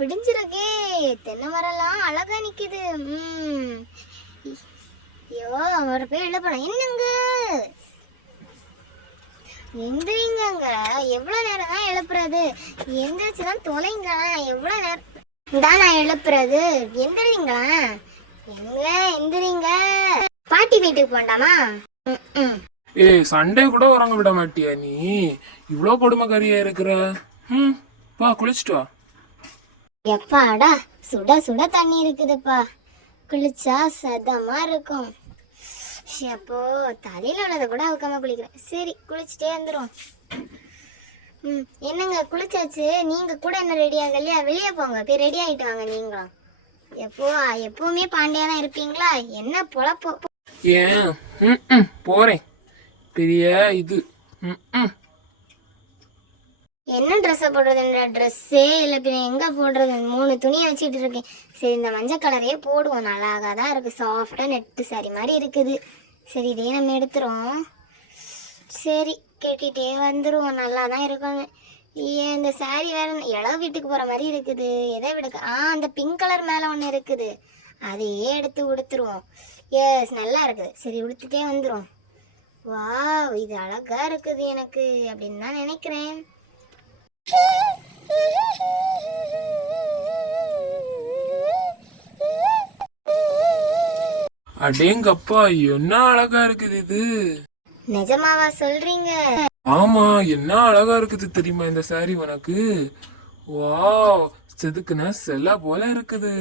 விடிஞ்சிருக்கே. தென்னை மரம்லாம் அழகா நிக்குது. ஐயோ அவரை போய் எழுப்பணும். என்னங்க எந்திரிங்க, எவ்வளவு நேரம் தான் எழுப்புறது? எந்திரிச்சுதான் தொலைங்க. எவ்வளவு நேரம் தான் நான் எழுப்புறது? எந்திரிங்களா? எங்க எந்திரிங்க. பாட்டி வீட்டுக்கு போண்டாமா? சண்டே கூட உறங்க விட மாட்டியா நீ? இவ்ளோ கொடுமைக்காரியா இருக்கிற. பா குளிச்சுட்டு வா. எப்பாடா சுட சுட தண்ணி இருக்குதுப்பா. குளிச்சா சதமா இருக்கும். அப்போ தலையில உள்ளதை கூட அவுக்காம குளிக்கிறேன். சரி குளிச்சுட்டே வந்துடும். என்னங்க குளிச்சாச்சு. நீங்க கூட என்ன ரெடி ஆகலையா? வெளியே போங்க, போய் ரெடி ஆயிட்டு வாங்க. நீங்களும் எப்பவுமே பாண்டியா தான் இருப்பீங்களா? என்ன பொழப்போ? ஏன் போறேன். பெரிய இது என்ன ட்ரெஸ் போடுறதுன்ற ட்ரெஸ்ஸே இல்லை. பின்ன எங்க போடுறது? 3 துணியை வச்சுட்டு இருக்கேன். சரி இந்த மஞ்சள் கலரே போடுவோம். நல்லாக தான் இருக்கு. சாஃப்டா நெட்டு சாரி மாதிரி இருக்குது. சரி இதே நம்ம எடுத்துரும். சரி கட்டிட்டே வந்துருவோம். நல்லா தான் இருக்கும். ஏன் இந்த சாரி வேற இளவு வீட்டுக்கு போற மாதிரி இருக்குது. எதை விடுக்க? அந்த பிங்க் கலர் மேல ஒண்ணு இருக்குது. அதையே எடுத்து உடுத்துருவோம். எஸ் நல்லா இருக்குது. சரி உடுத்துட்டே வந்துரும். வாவ் இது அழகா இருக்குது எனக்கு அப்படின்னு தான் நினைக்கிறேன். அடேங்கப்பா என்ன அழகா இருக்குது இது. நிஜமாவா சொல்றீங்க? ஆமா என்ன அழகா இருக்குது தெரியுமா இந்த சாரி உனக்கு? வாவ் செதுக்குன செல்ல போல இருக்குது.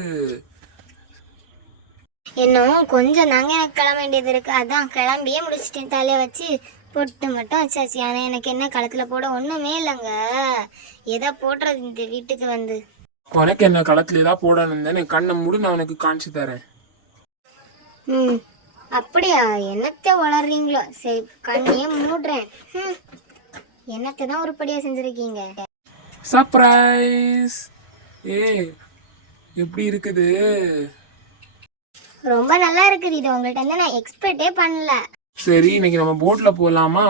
இன்னும் கொஞ்சம் தாங்க எனக்கு கிளம்ப வேண்டியது இருக்கு. அதான் கிளம்பியே முடிச்சிட்டேன். தலையை வச்சு பொட்டு மட்டும் வச்சாச்சு. ஆனா எனக்கு என்ன களத்துல போட ஒண்ணுமே இல்லைங்க. எதா போடுறது இந்த வீட்டுக்கு வந்து? உனக்கு என்ன களத்துல ஏதா போடணும்? கண்ணை மூடு, நான் உனக்கு காமிச்சு தரேன். அப்படியா? என்னத்தை வளர்றீங்களோ? சரி கண்ணையே மூடுறேன். என்னத்தை தான் உருப்படியா செஞ்சிருக்கீங்க? சர்ப்ரைஸ். எப்படி இருக்குது? ரொம்ப நல்லா இருக்குது. இது உங்கள்ட்ட இருந்து நான் எக்ஸ்பெக்டே பண்ணல. சரி இன்னைக்கு நம்ம போட்ல போலாமா?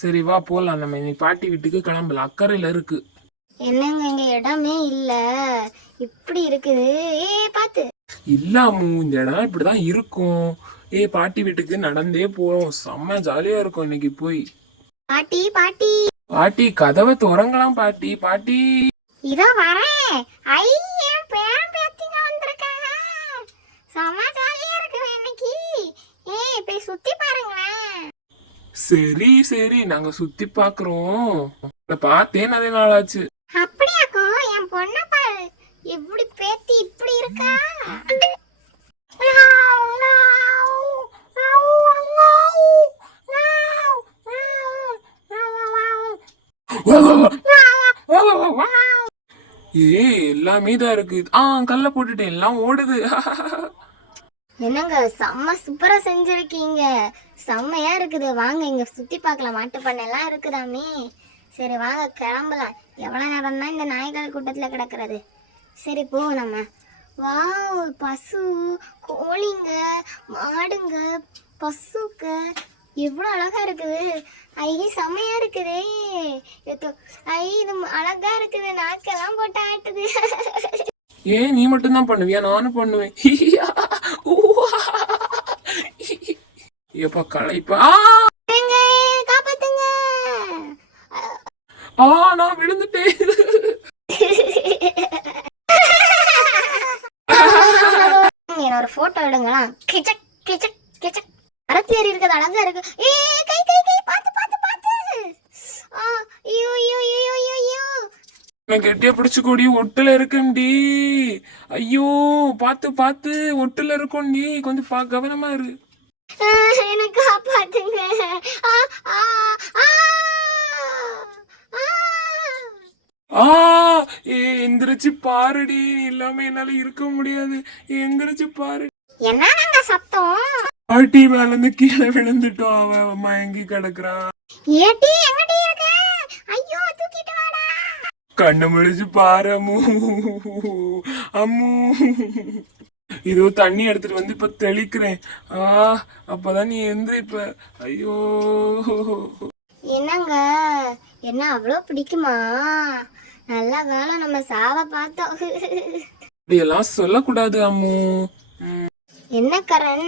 சரி வா போலாம். நம்ம இன்னைக்கு பாட்டி வீட்டுக்கு கிளம்பலாம். அக்கறையில இருக்கு. என்னங்க இங்க இடமே இல்ல. இப்படி இருக்குது. பாத்து இல்லாம இந்த இடம் இப்படிதான் இருக்கும். பாட்டி வீட்டுக்கு நடந்தே போறோம். செம்ம ஜாலியா இருக்கும் இன்னைக்கு போய். பாட்டி பாட்டி பாட்டி கதவை திறங்கலாம். பாட்டி பாட்டி இதோ வரேன். என் பேரன் பேத்திங்க வந்திருக்காங்க. செம்ம ஜாலியா இருக்கு இன்னைக்கு. போய் சுத்தி பாருங்களேன். சரி சரி நாங்க சுத்தி பாக்குறோம். பார்த்தேன் அதே நாளாச்சு. அப்படியாக்கும்? என் பொண்ணை பாரு. இப்படி பேத்தி இப்படி இருக்கா? எல்லாமே தான் இருக்கு. கல்ல போட்டுட்டு எல்லாம் ஓடுது. என்னங்க செம்ம சூப்பரா செஞ்சிருக்கீங்க. செம்மையா இருக்குது. வாங்க இங்க சுத்தி பார்க்கலாம். மாட்டு பண்ணை எல்லாம் இருக்குதாமே. சரி வாங்க கிளம்பலாம். எவ்வளவு நேரம் தான் இந்த நாய்கள் கூட்டத்துல கிடக்குறது? சரி போ நம்ம. வாவ் பசு, கோழிங்க, மாடுங்க, பசுக்க எவ்வளவு அழகா இருக்குது. செம்மையா இருக்குதே. இது அழகா இருக்குது. நாக்கெல்லாம் போட்டு ஆட்டுது. நீ மட்டும் தான் பண்ணுவியா? நானும் பண்ணுவேன். எப்ப களைப்பா காப்பாத்துங்க. நான் விழுந்துட்டேன். ஒரு போட்டோ எடுங்களா? கிச்சக் கிச்சக் கிச்சக். அரத்தியர் இருக்கிறது அழகா இருக்கு. கை கை கை பாத்து பாத்து பாத்து. ஐயோ ஐயோ ஐயோ ஐயோ. நான் கெட்டியா பிடிச்சு கூடி ஒட்டுல இருக்கும்டி. ஐயோ பாத்து பாத்து ஒட்டுல இருக்கும். நீ கொஞ்சம் கவனமா இரு. எனக்கு காப்பாத்துங்க. எந்திரிச்சு பாருடி. இல்லாம என்னால இருக்க முடியாது. எந்திரிச்சு பாரு. என்ன சத்தம்? பாட்டி மேல இருந்து கீழே விழுந்துட்டோம். அவன் மயங்கி கிடக்குறா. ஏட்டி எங்கடி இருக்க? ஐயோ தூக்கிட்டு வாடா. கண்ணு முழிச்சு பாரு அம்மு. அம்மு இதோ தண்ணி எடுத்துட்டு வந்து இப்ப தெளிக்கிறேன். அப்பதான் நீ எந்திரிப்ப. ஐயோ என்னங்க என்ன அவ்வளோ பிடிக்குமா? நல்ல காலம் நம்ம நம்ம சாவ பார்த்தோம். இப்படியெல்லாம் சொல்லக்கூடாது அம்மு. என்ன கரண்?